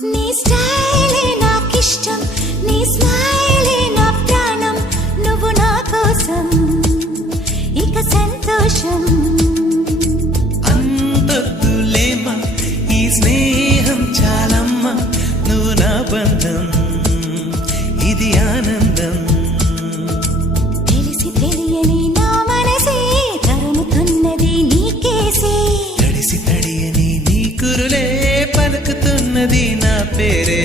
నీ స్టైలే నాకిష్టం, నీ స్మైలే నా ప్రాణం, నువ్వు నా కోసం ఇక సంతోషం. అంతొద్దులేమా ఈ స్నేహం చాలమ్మా, నువ్వు నా బంధం ఇది ఆనందం. తెలిసి తెలియని నా మనసే తరుముతున్నది నీకేసే, తడిసి తడియని నీ కురులే పలుకుతున్నది నా పేరే.